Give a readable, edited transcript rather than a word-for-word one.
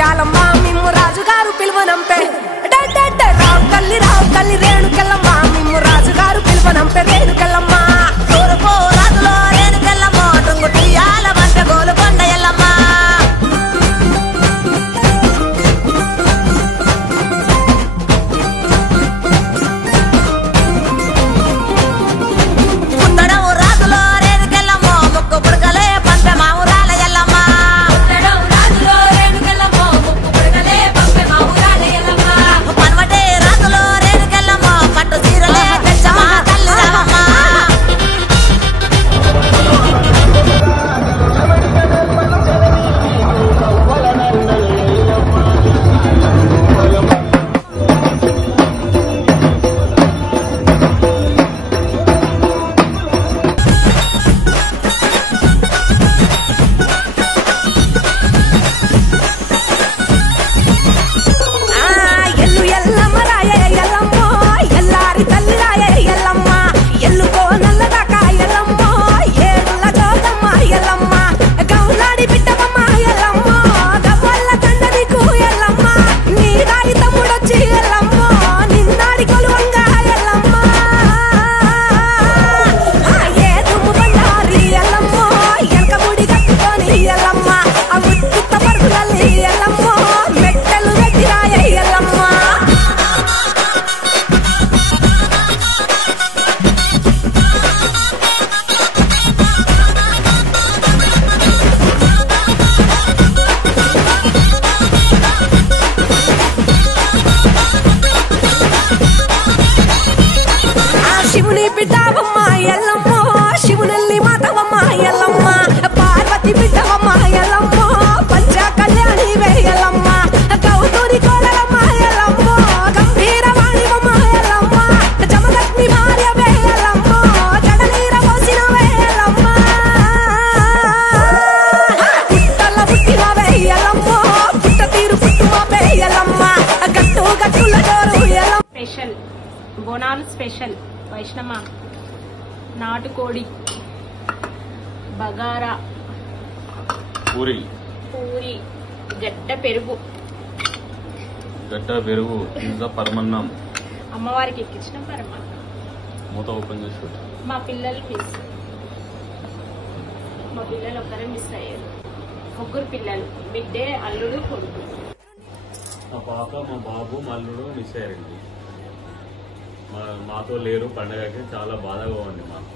ముత్యాలమ్మ మిమ్ము రాజుగారు పిలువనంపే రావు తల్లి రేణుకెళ్ళమ్మ మిమ్ము రాజుగారు పిలువనంపే రేణుకెళ్ళమ్మ తూర్పు రాజులో రేణుకెళ్ళమ్మ టుంగుటియాల వంట గోలుకొండ ఎల్లమ్మ బోనాలు స్పెషల్ వైష్ణవ నాటుకోడి బగారా పూరి గడ్డ పెరుగు పిజ్జా పరమన్నం అమ్మవారికి ఎక్కించిన పరమన్నం మూత ఓపెన్ చేసి మా పిల్లలు ఒక్కరే మిస్ అయ్యారు. 3 పిల్లలు, బిడ్డే, అల్లుడు, కొడుకు. మా పాప, మా బాబు, మా అల్లుడు మిస్ అయ్యారండి. మాతో లేరు పండగకి. చాలా బాధగా ఉంది మాకు.